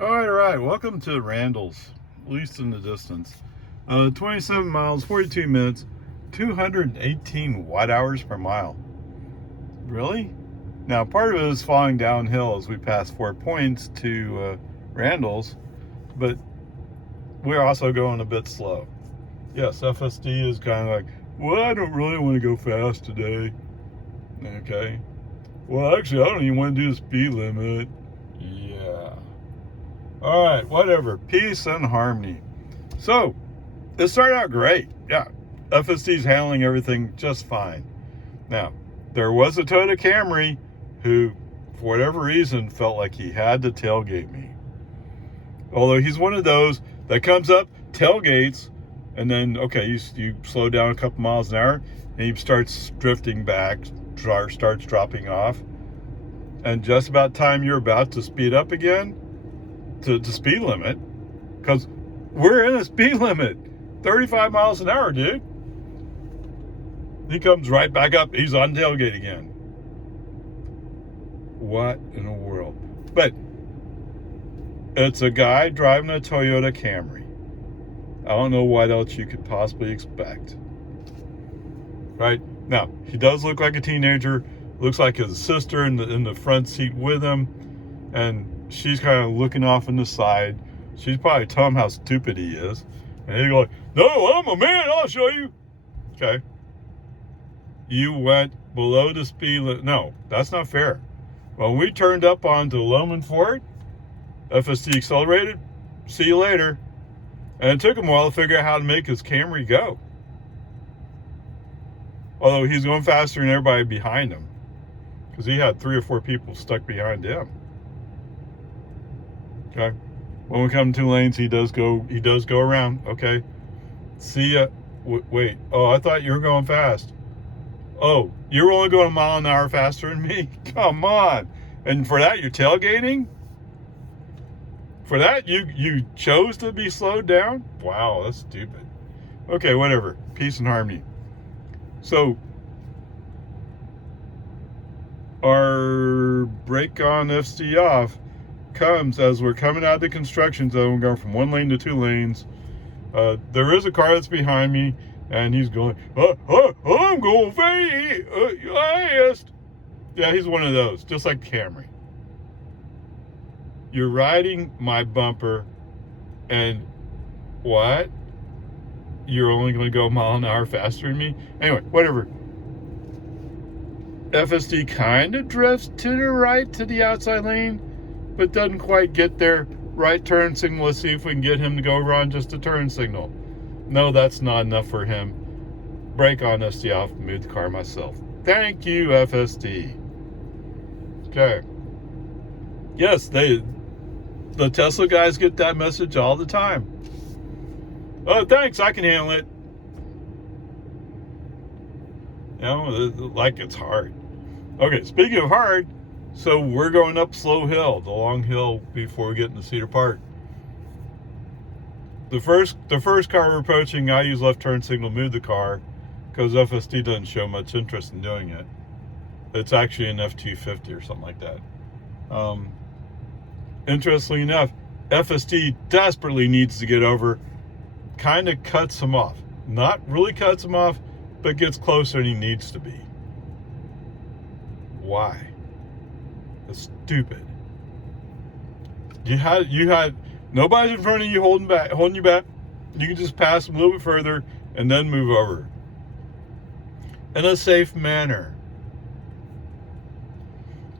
All right. Welcome to Randalls, least in the distance. 27 miles, 42 minutes, 218 watt hours per mile. Really? Now, part of it is falling downhill as we pass 4 points to Randalls, but we're also going a bit slow. Yes, FSD is kind of like, well, I don't really want to go fast today. Okay. Well, actually, I don't even want to do the speed limit. Yeah. All right, whatever. Peace and harmony. So, it started out great. Yeah, FSD's handling everything just fine. Now, there was a Toyota Camry who, for whatever reason, felt like he had to tailgate me. Although he's one of those that comes up, tailgates, and then, okay, you slow down a couple miles an hour, and he starts drifting back, starts dropping off. And just about time you're about to speed up again, to speed limit, because we're in a speed limit, 35 miles an hour, dude. He comes right back up. He's on tailgate again. What in the world? But it's a guy driving a Toyota Camry. I don't know what else you could possibly expect. Right? Now, he does look like a teenager. Looks like his sister in the front seat with him. And she's kind of looking off on the side. She's probably telling him how stupid he is. And he's going, no, I'm a man. I'll show you. Okay. You went below the speed limit. No, that's not fair. When we turned up onto Loman Ford, FSD accelerated. See you later. And it took him a while to figure out how to make his Camry go. Although he's going faster than everybody behind him. Because he had 3 or 4 people stuck behind him. Okay. When we come to 2 lanes, he does go around. Okay. See ya. Wait. Oh, I thought you were going fast. Oh, you're only going a mile an hour faster than me? Come on. And for that, you're tailgating? For that, you chose to be slowed down? Wow, that's stupid. Okay, whatever. Peace and harmony. So, our brake on, FSD off comes as we're coming out of the construction zone, going from 1 lane to 2 lanes. There is a car that's behind me, and he's going, I'm going fast. Yeah, he's one of those, just like Camry. You're riding my bumper, and what? You're only going to go a mile an hour faster than me? Anyway, whatever. FSD kind of drifts to the right to the outside lane, but doesn't quite get there. Right turn signal. Let's see if we can get him to go around just a turn signal. No, that's not enough for him. Brake on, FSD off, move the car myself. Thank you, FSD. Okay. Yes, the Tesla guys get that message all the time. Oh, thanks, I can handle it. You know, like it's hard. Okay, speaking of hard, so we're going up Slow Hill, the long hill before we get into Cedar Park. The first car we're approaching, I use left turn signal to move the car because FSD doesn't show much interest in doing it. It's actually an F-250 or something like that. Interestingly enough, FSD desperately needs to get over, kind of cuts him off. Not really cuts him off, but gets closer than he needs to be. Why? That's stupid. You had nobody's in front of you holding you back. You can just pass them a little bit further and then move over in a safe manner.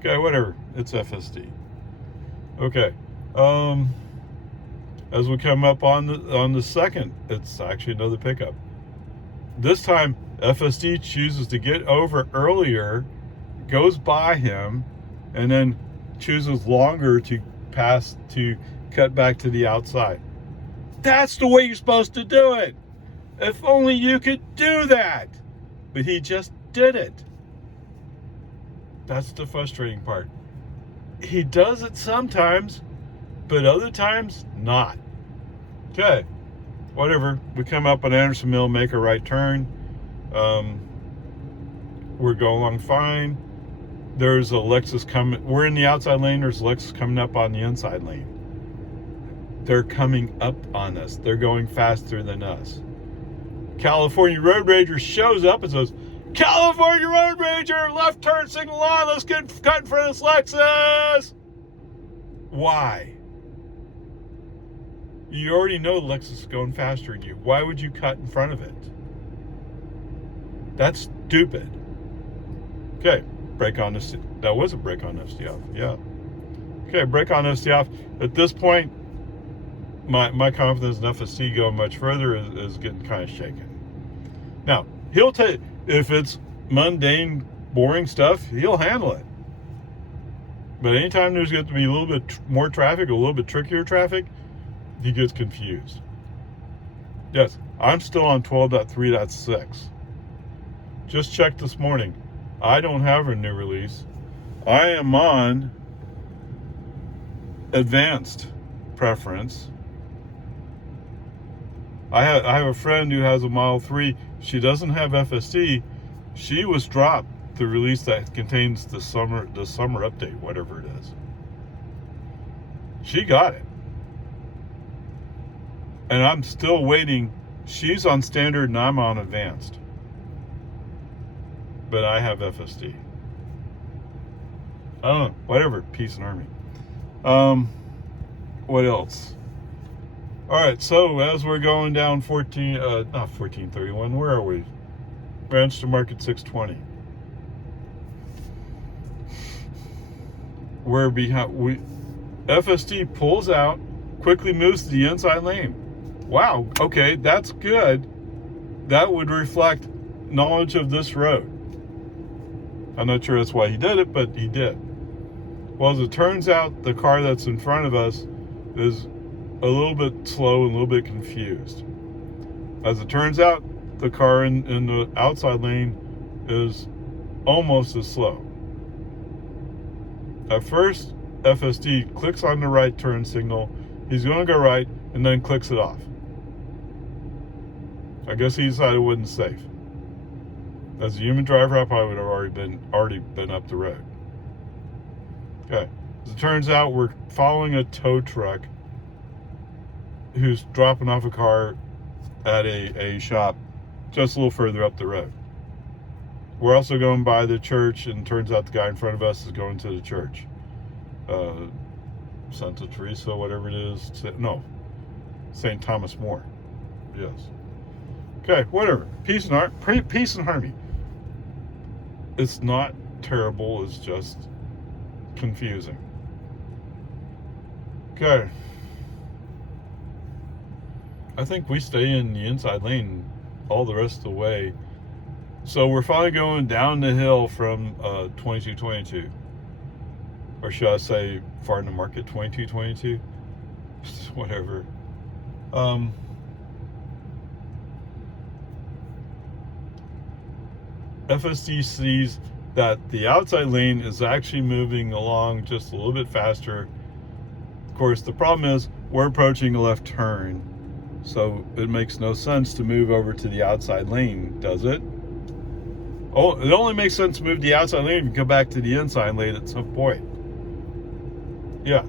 Okay, whatever. It's FSD. Okay. As we come up on the second, it's actually another pickup. This time, FSD chooses to get over earlier, goes by him, and then chooses longer to pass to cut back to the outside. That's the way you're supposed to do it. If only you could do that. But he just did it. That's the frustrating part. He does it sometimes, but other times not. Okay, whatever. We come up on Anderson Mill, make a right turn. We're going along fine. There's a Lexus coming. We're in the outside lane. There's a Lexus coming up on the inside lane. They're coming up on us. They're going faster than us. California Road Rager shows up and says, California Road Rager, left turn signal on, let's get cut in front of this Lexus. Why? You already know the Lexus is going faster than you. Why would you cut in front of it? That's stupid. Okay, brake on FSD. That was a brake on FSD off, yeah. Okay, brake on FSD off. At this point, my confidence in FSD going much further is getting kind of shaken. Now, he'll take, if it's mundane, boring stuff, he'll handle it. But anytime there's going to be a little bit more traffic, a little bit trickier traffic, he gets confused. Yes, I'm still on 12.3.6. Just checked this morning. I don't have a new release. I am on advanced preference. I have a friend who has a Model 3. She doesn't have FSD. She was dropped the release that contains the summer update, whatever it is. She got it. And I'm still waiting. She's on standard and I'm on advanced. But I have FSD. I don't know. Whatever. Peace and Army. What else? Alright, so as we're going down not 1431, where are we? Branch to Market 620. We're behind. FSD pulls out, quickly moves to the inside lane. Wow, okay, that's good. That would reflect knowledge of this road. I'm not sure that's why he did it, but he did. Well, as it turns out, the car that's in front of us is a little bit slow and a little bit confused. As it turns out, the car in the outside lane is almost as slow. At first, FSD clicks on the right turn signal. He's going to go right and then clicks it off. I guess he decided it wasn't safe. As a human driver, I probably would have already been up the road. Okay. As it turns out, we're following a tow truck who's dropping off a car at a shop just a little further up the road. We're also going by the church, and turns out the guy in front of us is going to the church. Santa Teresa, whatever it is. No, St. Thomas More. Yes. Okay, whatever. Peace and harmony. It's not terrible, it's just confusing. Okay. I think we stay in the inside lane all the rest of the way. So we're finally going down the hill from 2222. Or should I say Farm to Market 2222? Whatever. FSD sees that the outside lane is actually moving along just a little bit faster. Of course, the problem is we're approaching a left turn, so it makes no sense to move over to the outside lane, does it? Oh, it only makes sense to move the outside lane if you come back to the inside lane at some point. Yeah,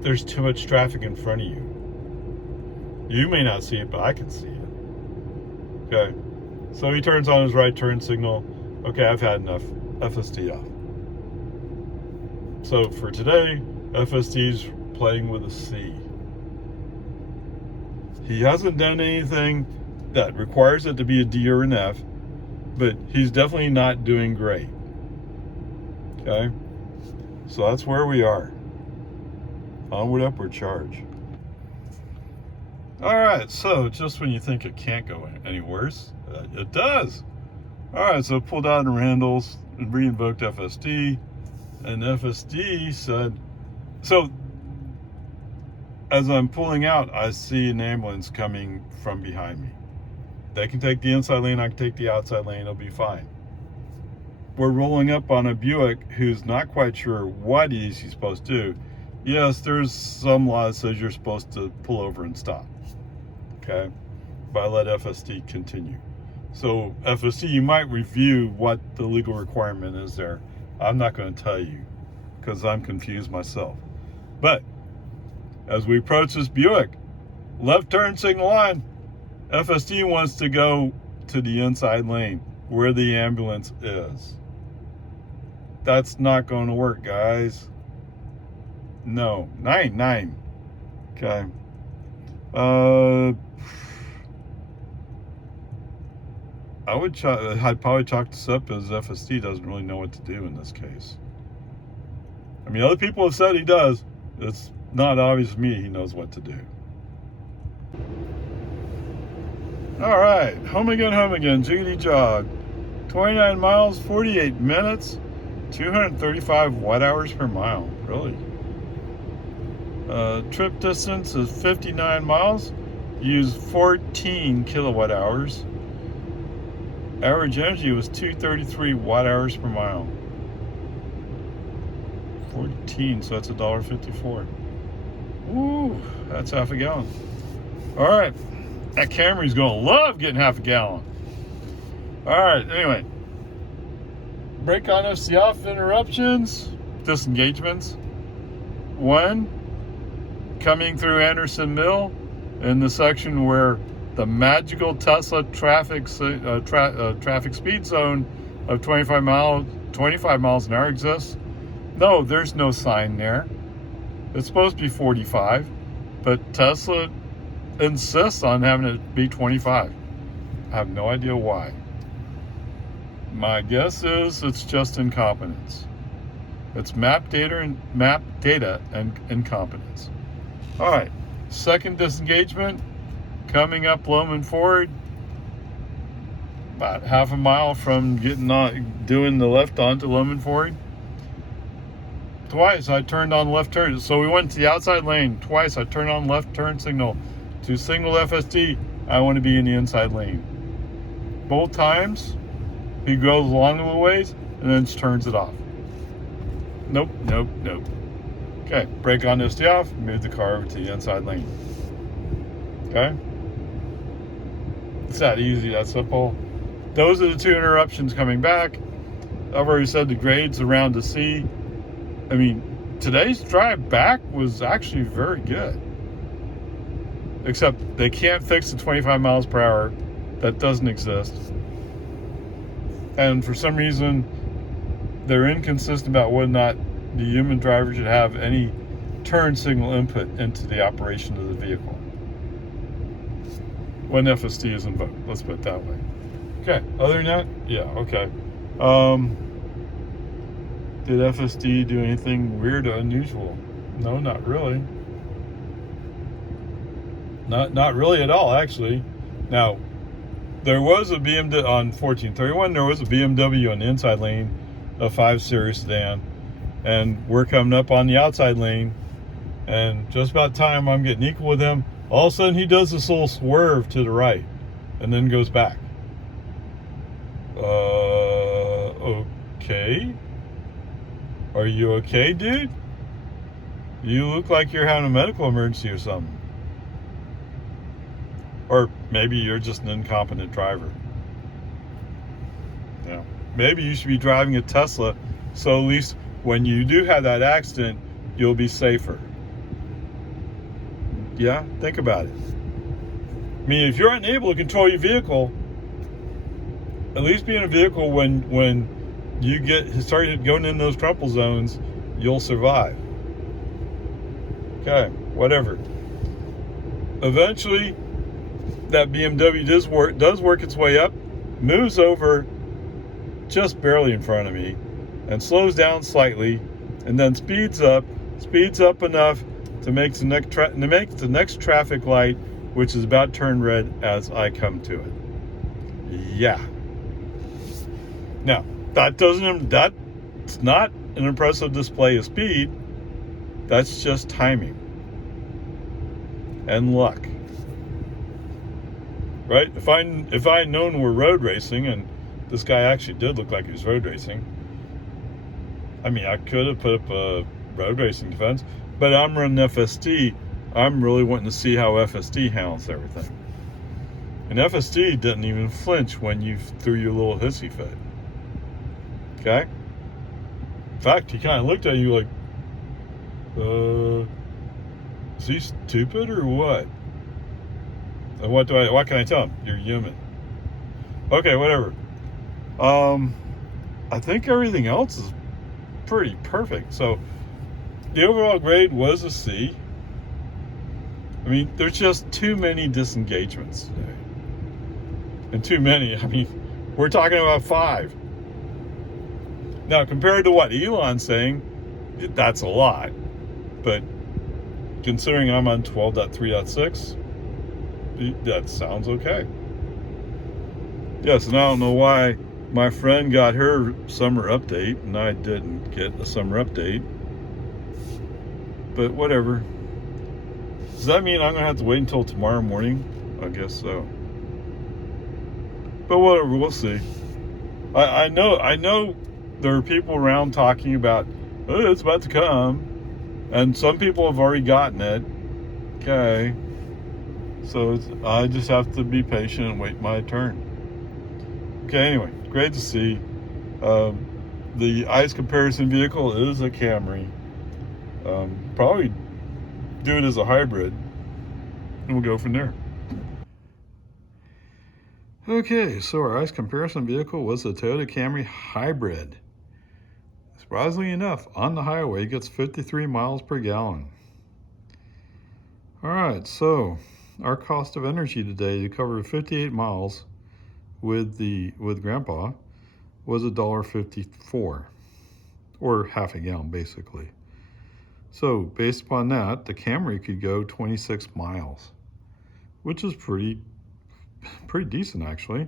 there's too much traffic in front of you. You may not see it, but I can see it. Okay, so he turns on his right turn signal. Okay, I've had enough. FSD off. So for today, FSD's playing with a C. He hasn't done anything that requires it to be a D or an F, but he's definitely not doing great. Okay? So that's where we are. Onward, upward charge. Alright, so just when you think it can't go any worse, it does. Alright, so pulled out in Randalls and re-invoked FSD, and FSD said, so as I'm pulling out, I see an ambulance coming from behind me. They can take the inside lane, I can take the outside lane, it'll be fine. We're rolling up on a Buick who's not quite sure what he's supposed to do. Yes, there's some law that says you're supposed to pull over and stop. Okay? But I let FSD continue. So FSD, you might review what the legal requirement is there. I'm not going to tell you because I'm confused myself. But as we approach this Buick. Left turn signal on. FSD wants to go to the inside lane where the ambulance is. That's not going to work, guys. No. 9. Okay. I'd probably chalk this up as FSD doesn't really know what to do in this case. I mean, other people have said he does. It's not obvious to me he knows what to do. All right, home again, jiggity jog. 29 miles, 48 minutes, 235 watt hours per mile. Really? Trip distance is 59 miles. Use 14 kilowatt hours. Average energy was 233 watt hours per mile. 14, so that's $1.54. Woo, that's half a gallon. All right, that Camry's gonna love getting half a gallon. All right, anyway. Brake on FSD off, interruptions, disengagements. 1, coming through Anderson Mill in the section where the magical Tesla traffic speed zone of 25 miles an hour exists. No, there's no sign there. It's supposed to be 45, but Tesla insists on having it be 25. I have no idea why. My guess is it's just incompetence. It's map data and incompetence. All right, second disengagement, coming up Loman Ford, about half a mile from doing the left onto Loman Ford. Twice I turned on left turn, so we went to the outside lane. Twice I turned on left turn signal to signal FSD I want to be in the inside lane. Both times he goes along the ways and then turns it off. Nope. Okay, brake on FSD off, move the car over to the inside lane. Okay? It's that easy, that simple. Those are the 2 interruptions coming back. I've already said the grades around to C. I mean, today's drive back was actually very good. Except they can't fix the 25 miles per hour. That doesn't exist. And for some reason, they're inconsistent about whether or not the human driver should have any turn signal input into the operation of the vehicle when FSD is invoked. Let's put it that way. Okay, other than that, yeah, okay. Did FSD do anything weird or unusual? No, not really. Not really at all, actually. Now, there was a BMW on 1431. There was a BMW on the inside lane, a 5 Series sedan, and we're coming up on the outside lane, and just about time I'm getting equal with him, all of a sudden he does this little swerve to the right, and then goes back. Okay. Are you okay, dude? You look like you're having a medical emergency or something. Or maybe you're just an incompetent driver. Yeah. Maybe you should be driving a Tesla, so at least when you do have that accident, you'll be safer. Yeah, think about it. I mean, if you're unable to control your vehicle, at least be in a vehicle when you get started going in those crumple zones, you'll survive. Okay, whatever. Eventually, that BMW does work its way up, moves over just barely in front of me, and slows down slightly, and then speeds up enough to make the next traffic light, which is about to turn red as I come to it. Yeah. Now, that's not an impressive display of speed. That's just timing and luck. Right? If I had known we're road racing, and this guy actually did look like he was road racing, I mean, I could have put up a road racing defense, but I'm running FSD. I'm really wanting to see how FSD handles everything. And FSD didn't even flinch when you threw your little hissy fit. Okay? In fact, he kind of looked at you like, he stupid or what? And what can I tell him? You're human. Okay, whatever. I think everything else is pretty perfect. So the overall grade was a C. I mean, there's just too many disengagements today. And too many, I mean, we're talking about 5. Now, compared to what Elon's saying, that's a lot. But considering I'm on 12.3.6, that sounds okay. Yes, and I don't know why my friend got her summer update and I didn't get a summer update. But whatever. Does that mean I'm going to have to wait until tomorrow morning? I guess so. But whatever, we'll see. I know there are people around talking about, oh, it's about to come. And some people have already gotten it. Okay. So I just have to be patient and wait my turn. Okay, anyway, great to see. The ICE comparison vehicle is a Camry. Probably do it as a hybrid. And we'll go from there. Okay, so our ICE comparison vehicle was a Toyota Camry hybrid. Surprisingly enough, on the highway, it gets 53 miles per gallon. All right, so our cost of energy today to cover 58 miles with Grandpa was $1.54, or half a gallon basically. So based upon that, the Camry could go 26 miles, which is pretty decent actually.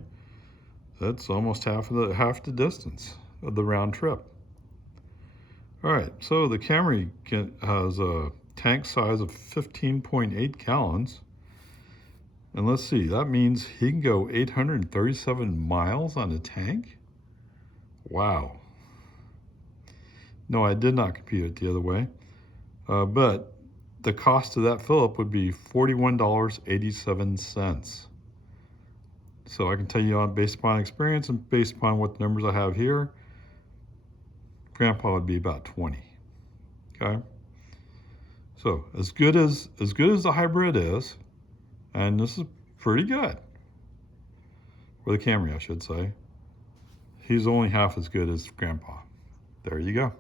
That's almost half the distance of the round trip. All right, so the Camry has a tank size of 15.8 gallons. And let's see, that means he can go 837 miles on a tank? Wow. No, I did not compute it the other way. But the cost of that fill-up would be $41.87. So I can tell you based upon experience and based upon what numbers I have here, Grandpa would be about 20. Okay? So as good as the hybrid is, and this is pretty good, or the Camry I should say, he's only half as good as Grandpa. There you go.